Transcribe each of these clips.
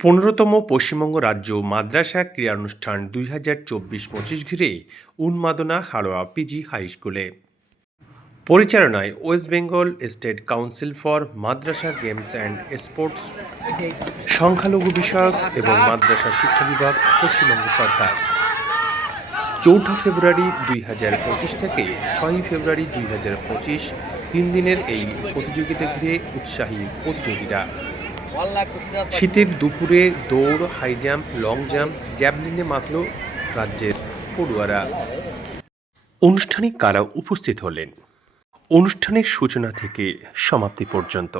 ১৫তম পশ্চিমবঙ্গ রাজ্য মাদ্রাসা ক্রীড়ানুষ্ঠান ২০২৪-২৫ ঘিরে উন্মাদনা হাড়োয়া পিজি হাই স্কুলে। পরিচালনায় West Bengal state council for Madrasah games and sports, সংখ্যালঘু বিষয়ক এবং মাদ্রাসা শিক্ষা বিভাগ, পশ্চিমবঙ্গ সরকার। ৪ ফেব্রুয়ারি ২০২৫ থেকে ৬ ফেব্রুয়ারি ২০২৫ ৩ দিনের এই প্রতিযোগিতা ঘিরে উৎসাহী প্রতিযোগীরা। শীতের দুপুরে দৌড়, হাই জাম্প, লং জাম্প, জ্যাভলিনে মাতল রাজ্যের পড়ুয়ারা। অনুষ্ঠানে কারা উপস্থিত হলেন? অনুষ্ঠানের সূচনা থেকে সমাপ্তি পর্যন্ত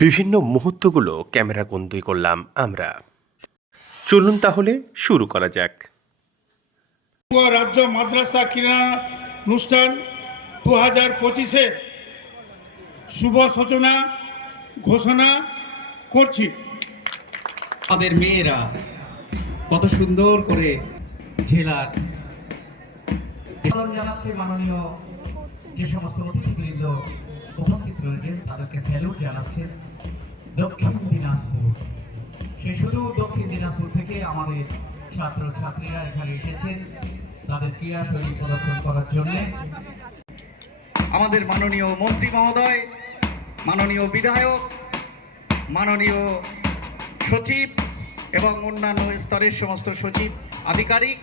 বিভিন্ন মুহূর্তগুলো ক্যামেরাবন্দী করলাম আমরা। চলুন তাহলে শুরু করা যাক। রাজ্য মাদ্রাসা ক্রীড়া অনুষ্ঠান 2025-এর শুভ সূচনা ঘোষণা করছি। আমাদের মেয়েরা কত সুন্দর করে জেলার জানাচ্ছে। মাননীয় যে সমস্ত অতিথিবৃন্দ উপস্থিত রয়েছেন তাদেরকে স্যালুট জানাচ্ছেন। দক্ষিণ দিনাজপুর, সে শুধু দক্ষিণ দিনাজপুর থেকে আমাদের ছাত্রছাত্রীরা এখানে এসেছেন তাদের ক্রীড়া শৈলী প্রদর্শন করার জন্য। আমাদের মাননীয় মন্ত্রী মহোদয়, মাননীয় বিধায়ক, মাননীয় সচিব এবং অন্যান্য স্তরের সমস্ত সচিব আধিকারিক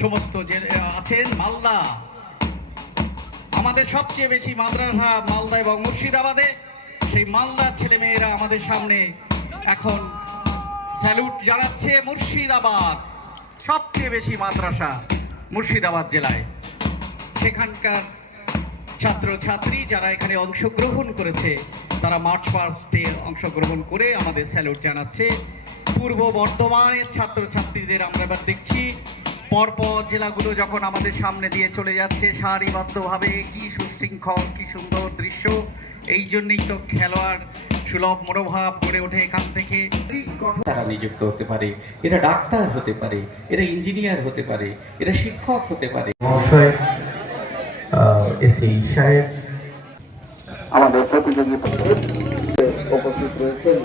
সমস্ত যে আছেন। মালদা, আমাদের সবচেয়ে বেশি মাদ্রাসা মালদা এবং মুর্শিদাবাদে, সেই মালদার ছেলেমেয়েরা আমাদের সামনে এখন স্যালুট জানাচ্ছে। মুর্শিদাবাদ, সবচেয়ে বেশি মাদ্রাসা মুর্শিদাবাদ জেলায়, সেখানকার ছাত্রছাত্রী যারা এখানে অংশগ্রহণ করেছে তারা মার্চ পাস্টে অংশগ্রহণ করে আমাদের স্যালুট জানাচ্ছে। পূর্ব বর্ধমানের ছাত্রছাত্রীদের আমরা এবার দেখছি পরপর জেলাগুলো যখন আমাদের সামনে দিয়ে চলে যাচ্ছে সারিবদ্ধভাবে। কি সুশৃঙ্খল, কি সুন্দর দৃশ্য! এই জন্যই তো খেলোয়াড় সুলভ মনোভাব গড়ে ওঠে এখান থেকে। তারা নিযুক্ত হতে পারে, এরা ডাক্তার হতে পারে, এরা ইঞ্জিনিয়ার হতে পারে, এরা শিক্ষক হতে পারে। মহাশয়, এসএই সাহেব, আমাদের প্রতিযোগী উপস্থিত রয়েছেন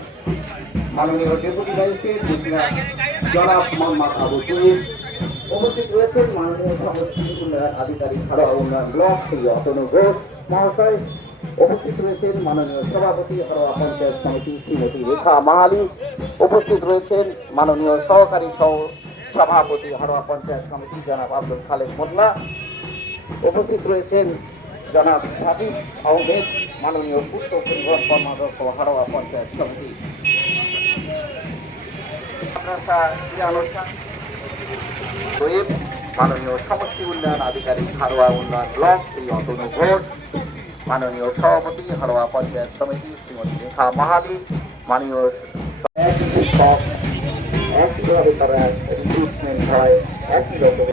মাননীয় ডেপুটি ম্যাজিস্ট্রেট জনাব মোহাম্মদ আবু তুহিন, উপস্থিত রয়েছেন মাননীয় সংস্কৃতি উন্নয়ন আধিকারিক হাড়োয়া উন্নয়ন ব্লক শ্রী অতনু ঘোষ মহাশয়, উপস্থিত রয়েছেন মাননীয় সভাপতি হাড়োয়া পঞ্চায়েত সমিতি শ্রীমতী রেখা মাহালি, উপস্থিত রয়েছেন মাননীয় সহকারী সভাপতি হাড়োয়া পঞ্চায়েত সমিতি জনাব আব্দুল খালেক মোল্লা, উপস্থিত রয়েছেন জনাব হাবিব আহমেদ, মাননীয় পূর্ত পরিবহন কর্মাধ্যক্ষ হাড়োয়া পঞ্চায়েত সমিতি। মাদ্রাসা ক্রীড়া অনুষ্ঠান মাননীয় সমষ্টি উন্নয়ন আধিকারিক হাড়োয়া উন্নয়ন ব্লক শ্রী অতনু ঘোষ, মাননীয় সভাপতি হাড়োয়া পঞ্চায়েত সমিতি শ্রীমতী রেখা মাহালি, মাননীয় শিক্ষক, একইভাবে তারা রিক্রুটমেন্ট হয় একই রকম।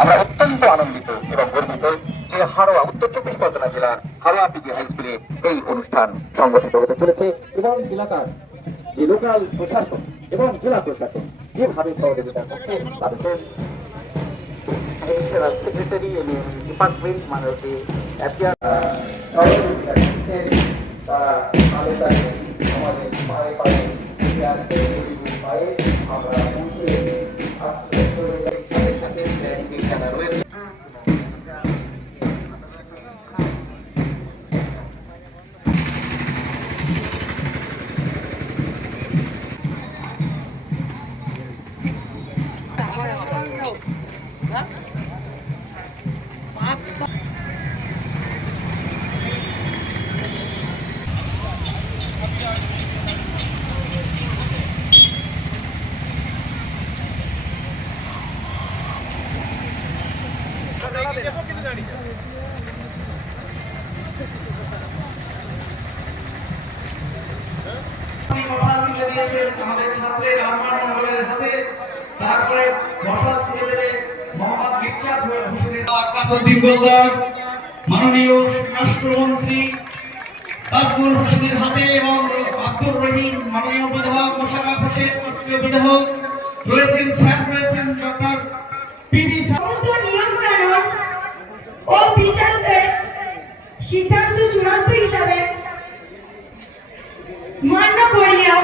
আমরা অত্যন্ত আনন্দিত এবং গর্বিত যে হাড়োয়া উত্তর চব্বিশ পরগনা জেলার হাড়োয়া পিজি হাই স্কুলে এই অনুষ্ঠান সংগঠিত হতে চলেছে এবং এলাকার যে লোকাল প্রশাসন এবং জেলা প্রশাসন যেভাবে সহযোগিতা করছে তাদের এডিশনাল সেক্রেটারি ডিপার্টমেন্ট মাননীয় তারা আমাদের পায়ে পায়ে আমরা তারপরে মশাল তুলে দেবে মোহাম্মদ মির্জা হোসেনের আকাশউদ্দিন গোলদার, মাননীয় রাষ্ট্রমন্ত্রী তাজমুল হোসেনের হাতে এবং আব্দুর রহিম মাননীয় বিধায়ক মোশাররফ হোসেন বিধায়ক রয়েছেন, স্যার রয়েছেন ডক্টর পিবি। সমস্ত নিয়ম কানুন ও বিচারকের সিদ্ধান্ত চূড়ান্ত হিসাবে মান্য করিয়া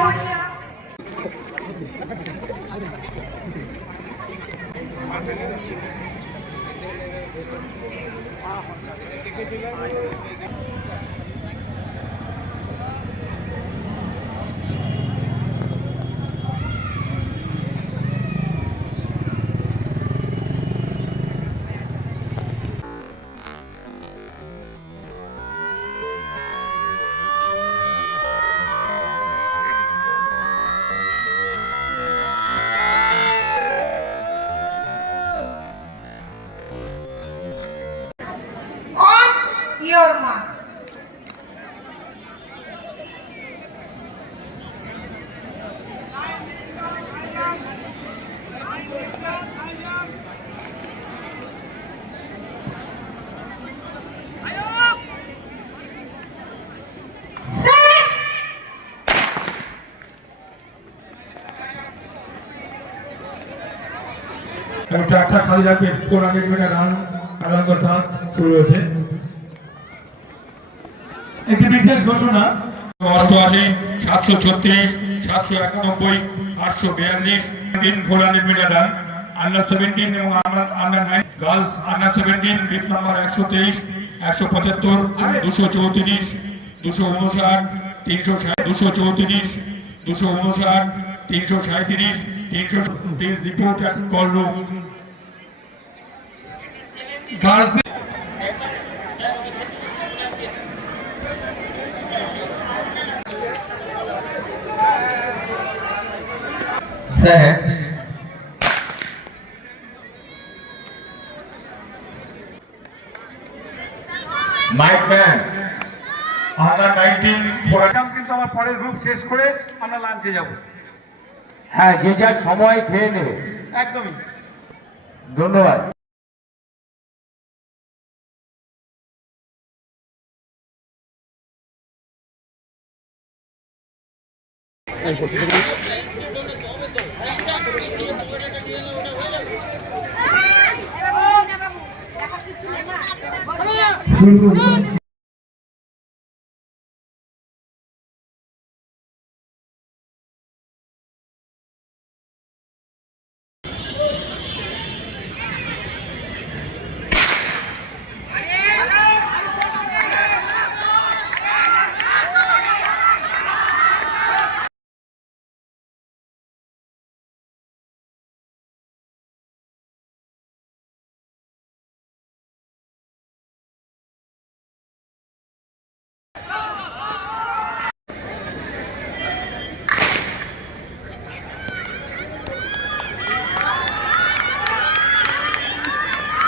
your marks. ট্রাক্টর খালি রাখবেন, 400 মিটার রান শুরু হয়েছে। একটি বিশেষ ঘোষণা, 88, 736, 791, 842 400 মিটার রান আন্ডার 17 এবং under 9 girls under 17 beat number 123, 175, 234, 259, 360, 234, 259, 337, 300। Please report at call room. Girls. Sir, Mike man, under 19 programme কিন্তু আমার পরের গ্রুপ শেষ করে আমরা লাঞ্চে যাব। হ্যাঁ, যে যার সময় খেয়ে নেবে। একদমই। ধন্যবাদ।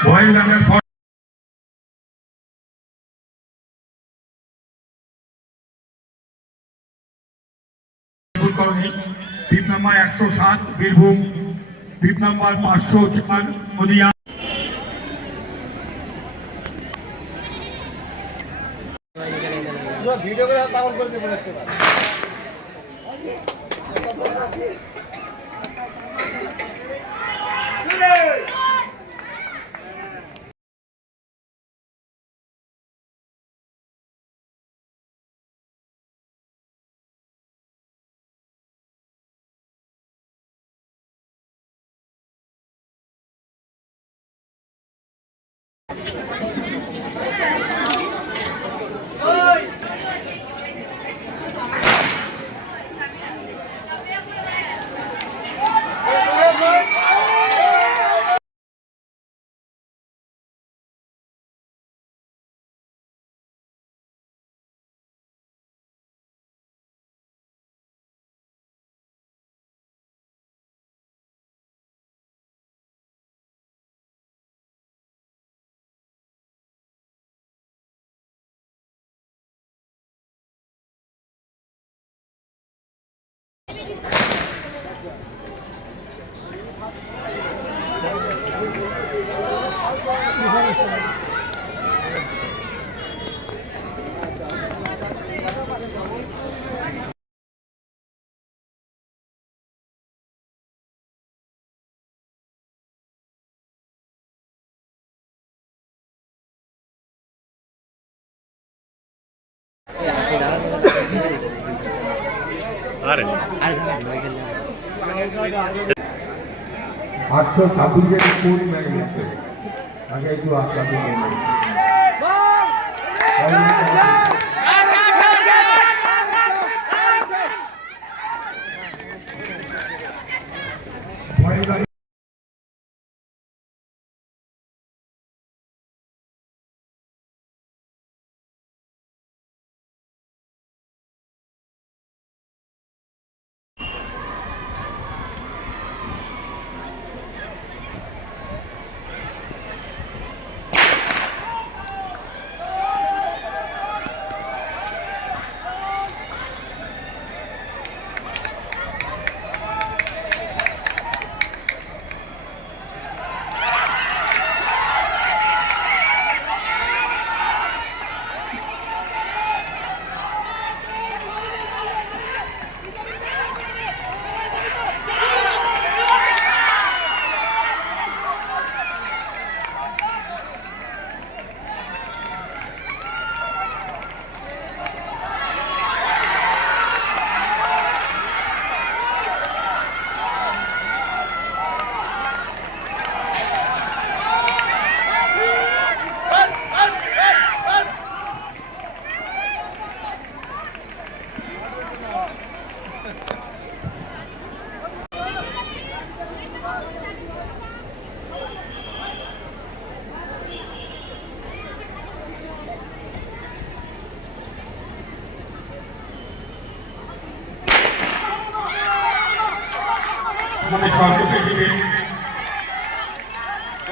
Boys under 4 beep number 107 Birbhum, beep number 504 Nadia. Video করে পাগল করে দেব দেখতে পাচ্ছি। আরে 826 স্কোর মেরে গেছে আগে একটু আপনাকে সর্বশেষে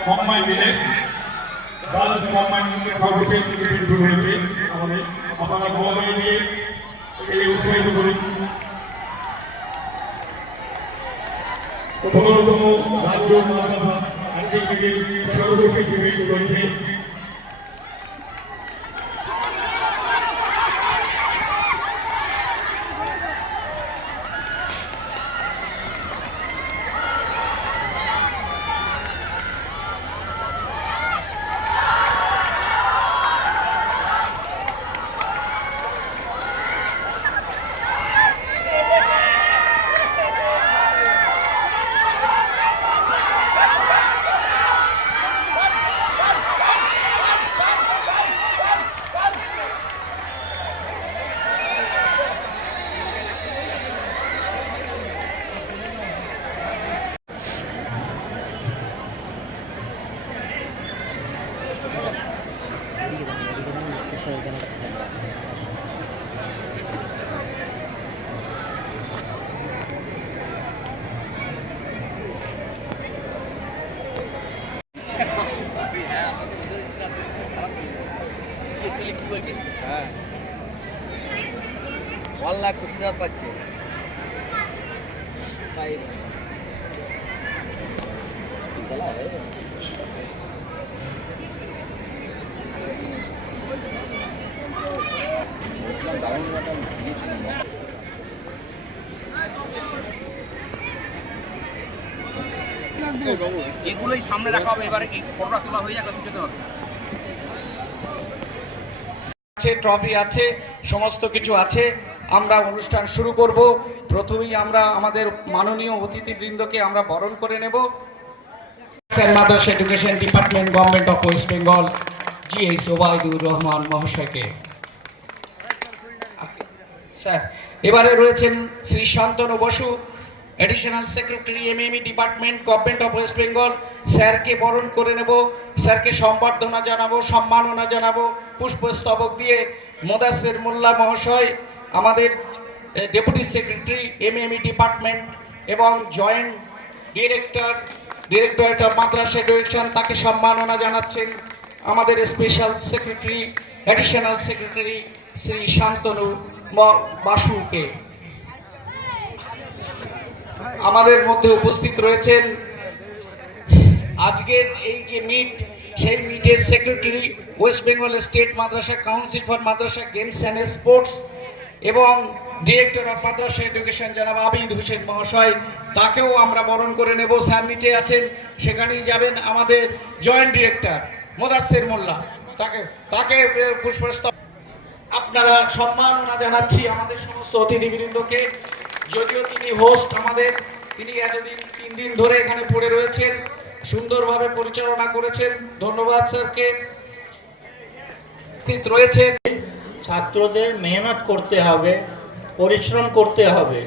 কম্বাইন মিলে গার্লস কম্বাইন মিলে সর্বশেষ ক্রিকেট শুরু হয়েছে আমাদের আপনারা গৌরব নিয়ে এই উৎসাহিত করি 15তম রাজ্য আন্তর্জাতিক সর্বশেষ ইভেন্ট চলছে লাখ খুশি দেওয়ার পাচ্ছে এগুলোই সামনে রাখা হবে। এবারে এই ফটোটা তোলা হয়ে যাবে, বুঝতে হবে। ট্রফি আছে, সমস্ত কিছু আছে। আমরা অনুষ্ঠান শুরু করব। প্রথমেই আমরা আমাদের মাননীয় অতিথিবৃন্দকে আমরা বরণ করে নেব। Madrasah education department, government of West Bengal, GS Obaidur Rahman মহাশয়কে। স্যার, এবারে রয়েছেন Shri Shantanu Basu, additional secretary MME department, government of West Bengal. স্যারকে বরণ করে নেব, স্যারকে সম্বর্ধনা জানাবো, সম্মাননা জানাবো পুষ্পস্তবক দিয়ে। মোদাসের মোল্লা মহাশয়, আমাদের ডেপুটি সেক্রেটারি এমএমই ডিপার্টমেন্ট এবং joint directorate of Madrasah education, তাকে সম্মাননা জানাচ্ছেন। আমাদের special secretary, additional secretary Shri Shantanu বাসুকে। আমাদের মধ্যে উপস্থিত রয়েছেন আজকের এই যে মিট, সেই মিটের secretary West Bengal state Madrasah council for Madrasah games and sports এবং ডিরেক্টর অফ মাদ্রাসা এডুকেশন জনাব আবিদ হোসেন মহাশয়, তাকেও আমরা বরণ করে নেব। স্যার নিচে আছেন, সেখানেই যাবেন আমাদের জয়েন্ট ডিরেক্টর মোদাসের মোল্লা, তাকে পুষ্পস্তবক। আপনারা সম্মাননা জানাচ্ছি আমাদের সমস্ত অতিথিবৃন্দকে। যদিও তিনি হোস্ট আমাদের, তিনি এতদিন 3 দিন ধরে এখানে পড়ে রয়েছেন, সুন্দরভাবে পরিচালনা করেছেন। ধন্যবাদ স্যারকে। রয়েছেন ছাত্রদের মেহনত করতে হবে, পরিশ্রম করতে হবে।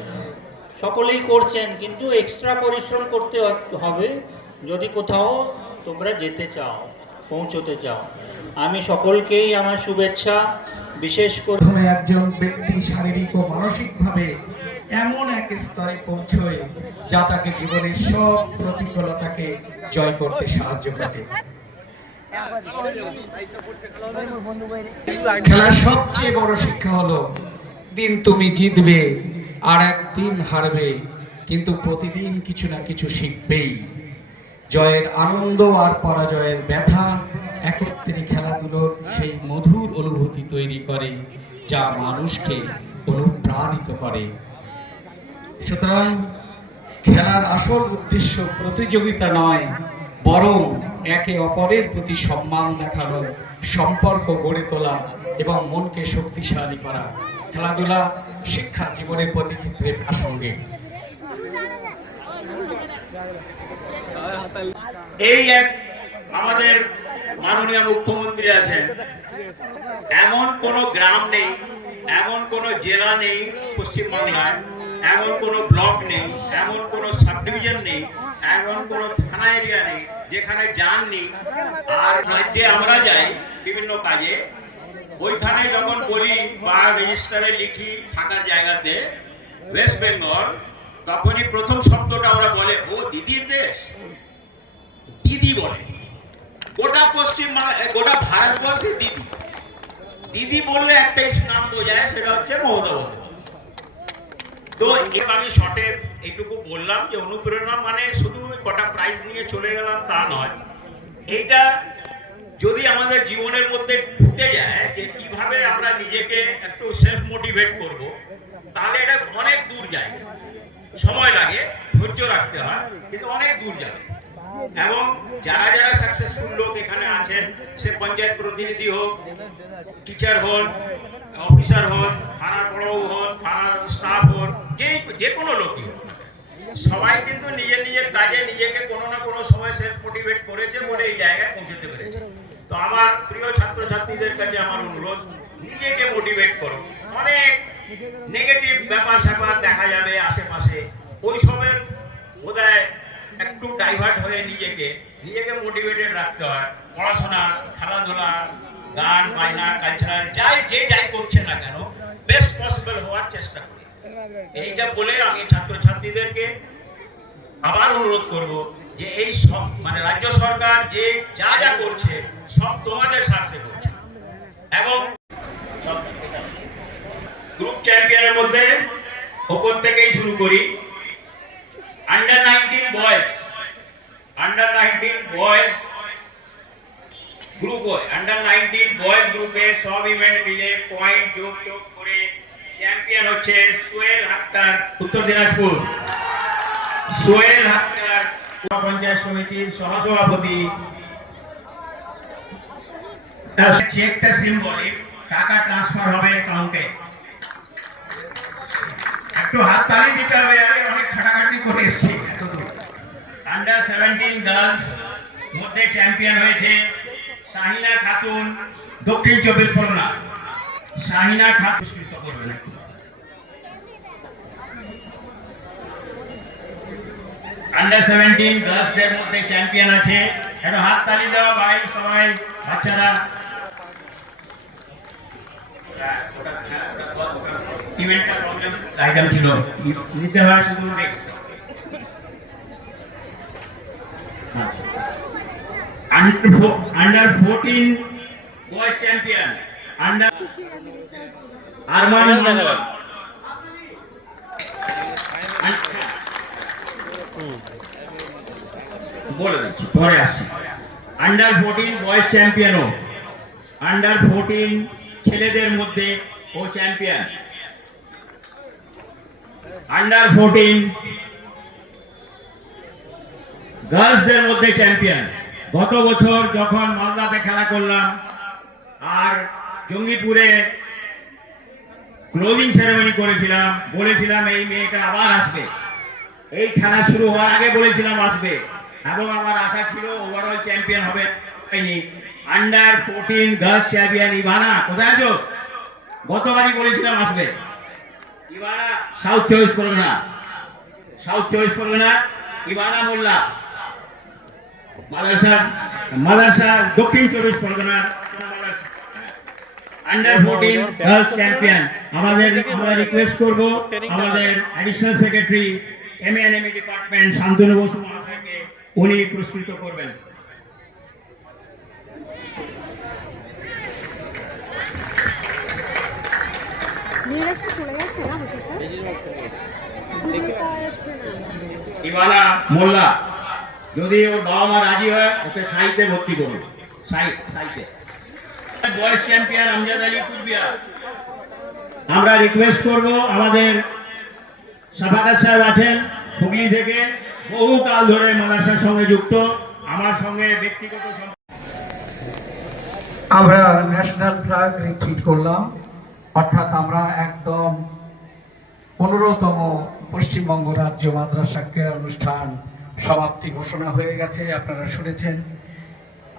সকলেই করছেন, কিন্তু এক্সট্রা পরিশ্রম করতে হবে যদি কোথাও তোমরা যেতে চাও, পৌঁছতে চাও। আমি সকলকেই আমার শুভেচ্ছা। বিশেষ করে একজন ব্যক্তি শারীরিক ও মানসিকভাবে এমন এক স্তরে পৌঁছয় যা তাকে জীবনের সব প্রতিকূলতাকে জয় করতে সাহায্য করে। খেলার সবচেয়ে বড় শিক্ষা হলো, দিন তুমি জিতবে আর একদিন হারবে, কিন্তু প্রতিদিন কিছু না কিছু শিখবেই। জয়ের আনন্দ আর পরাজয়ের ব্যথা একত্রে খেলাধুলোর সেই মধুর অনুভূতি তৈরি করে যা মানুষকে অনুপ্রাণিত করে। সুতরাং খেলার আসল উদ্দেশ্য প্রতিযোগিতা নয়, বরং একে অপরের প্রতি সম্মান দেখানো, সম্পর্ক গড়ে তোলা এবং মনকে শক্তিশালী করা। খেলাধুলা শিক্ষা জীবনের প্রতি ক্ষেত্রে প্রাসঙ্গিক। এই এক আমাদের মাননীয় মুখ্যমন্ত্রী আছেন, এমন কোনো গ্রাম নেই, এমন কোনো জেলা নেই পশ্চিমবাংলায়, এমন কোনো ব্লক নেই, এমন কোনো সাব ডিভিশন নেই, এমন কোনো থানা এরিয়া নেই যেখানে যাননি। আর রাজ্যে আমরা যাই বিভিন্ন কাজে, ওইখানে যখন বলি বা রেজিস্টারে লিখি থাকার জায়গাতে ওয়েস্ট বেঙ্গল, তখনই প্রথম শব্দটা ওরা বলে, ও দিদির দেশ। দিদি বলে, গোটা গোটা ভারতবর্ষে দিদি। দিদি বললে একটাই নাম বোঝায়, সেটা হচ্ছে মমতা বন্দ্যোপাধ্যায়। তো আমি শর্টে এইটুকু বললাম যে অনুপ্রেরণা মানে শুধু কটা প্রাইজ নিয়ে চলে গেলাম তা নয়। এইটা যদি আমাদের জীবনের মধ্যে ঢুকে যায় যে কিভাবে আমরা নিজেকে একটু সেলফ মোটিভেট করব, তাহলে এটা অনেক দূর যায়। সময় লাগে, ধৈর্য রাখতে হয়, কিন্তু অনেক দূর যাবে। এবং যারা যারা সাকসেসফুল লোক এখানে আছেন, সে পঞ্চায়েত প্রতিনিধি হোক, টিচার হন, অফিসার হন, থানার বড়বাবু হন, থানার স্টাফ হন, যে কোনো লোকই হোক, সবাই কিন্তু নিজের নিজের কাজে নিজেকে কোনো না কোনো সময় সেলফ মোটিভেট করেছে বলে এই জায়গায় পৌঁছতে পেরেছে। তো আমার প্রিয় ছাত্রছাত্রীদের কাছে আমার অনুরোধ, নিজেকে মোটিভেট করো। অনেক নেগেটিভ ব্যাপার স্যাপার দেখা যাবে আশেপাশে, ওই সবের বোধহয় একটু ডাইভার্ট হয়ে নিজেকে মোটিভেটেড রাখতে হয়। পড়াশোনা, খেলাধুলা, গান বাজনা, কালচারাল যাই করছে না কেন, বেস্ট পসিবল হওয়ার চেষ্টা করি। এইটা বলে আমি ছাত্রছাত্রীদেরকে আবার অনুরোধ করব যে এই সব মানে রাজ্য সরকার যে যা করছে সব তোমাদের স্বার্থে করছে। এবং গ্রুপ চ্যাম্পিয়নের মধ্যে ওপর থেকেই শুরু করি। Under 19 boys group, under 19 boys গ্রুপে সব ইভেন্ট মিলে পয়েন্ট যোগ করে চ্যাম্পিয়ন হচ্ছে সোহেল আক্তার, উত্তর দিনাজপুর। সোহেল আক্তার পঞ্চায়েত সমিতির সহসভাপতি। চেকটা সিম্বলিক, টাকা ট্রান্সফার হবে অ্যাকাউন্টে। একটু হাত তালি দিতে হবে, আরে অনেক খাটাখাটি করে এসেছি। আন্ডার 17 গার্লস মধ্যে চ্যাম্পিয়ন হয়েছে শাহিনা খাতুন, দক্ষিণ 24 পরগনা। শাহিনা খাতুন করবেন। আন্ডার 17 গার্লসদের মধ্যে চ্যাম্পিয়ন আছে, একটু হাত তালি দেওয়া ভাই, সবাই বাচ্চারা। ইভেন্টটা প্রবলেম আইটেম ছিল, নিতে হয় শুধু next. Under 14 boys champion under Arman Mohammad. বলে দিচ্ছি, পরে আসছি। আন্ডার 14 বয়েজ চ্যাম্পিয়নও, আন্ডার 14 ছেলেদের মধ্যে ও চ্যাম্পিয়ন, আন্ডার 14 গার্লসদের মধ্যে চ্যাম্পিয়ন। গত বছর যখন মালদাতে খেলা করলাম আর জঙ্গিপুরে ক্লোজিং সেরেমনি করেছিলাম, বলেছিলাম এই মেয়েটা আবার আসবে, এই খেলা শুরু হওয়ার আগে বলেছিলাম আসবে, এবং আমার আশা ছিল ওভারঅল চ্যাম্পিয়ন হবে। আন্ডার 14 গার্লস চ্যাম্পিয়ন ইভানা, কোথায় আছো? গতবারই বলেছিলাম আসবে। ইভানা সাউথ চয়েস করবে না, সাউথ চয়েস করবে না, ইভানা মোল্লা Madrasah Dakshin 24 Parganas under 14 girls champion. আমরা রিকোয়েস্ট করব আমাদের additional secretary MNME department Shantanu Basu মহাশয়কে, উনি পুরস্কৃত করবেন। ইভানা মোল্লা, যদি ওর বাবা মা রাজি হয় ওকে সাইতে ভর্তি করুন, সাইতে। বয়েজ চ্যাম্পিয়ন আমজাদ আলী কুচবিয়া, আমরা রিকোয়েস্ট করব আমাদের সাফাকাত সাহেব আছেন হুগলি থেকে, বহুকাল ধরে মাদ্রাসার সঙ্গে যুক্ত, আমার সঙ্গে ব্যক্তিগত আমরা ন্যাশনাল ফ্ল্যাগ রিট্রিট করলাম, অর্থাৎ আমরা একদম 15তম পশ্চিমবঙ্গ রাজ্য মাদ্রাসা ক্রীড়া অনুষ্ঠান সমাপ্তি ঘোষণা হয়ে গেছে। আপনারা শুনেছেন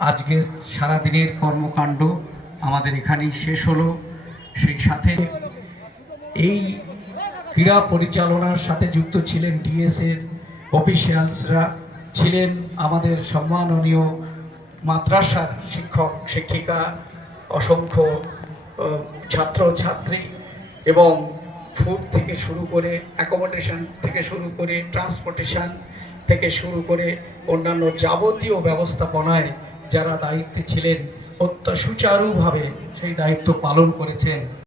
আজকের সারাদিনের কর্মকাণ্ড আমাদের এখানেই শেষ হলো। সেই সাথে এই ক্রীড়া পরিচালনার সাথে যুক্ত ছিলেন ডিএসের অফিসিয়ালসরা, ছিলেন আমাদের সম্মাননীয় মাদ্রাসার শিক্ষক শিক্ষিকা, অসংখ্য ছাত্র ছাত্রী, এবং ফুড থেকে শুরু করে অ্যাকোমোডেশন থেকে শুরু করে ট্রান্সপোর্টেশন থেকে শুরু করে অন্যান্য যাবতীয় ব্যবস্থাপনায় যারা দায়িত্বে ছিলেন, সুচারুভাবে সেই দায়িত্ব পালন করেছেন।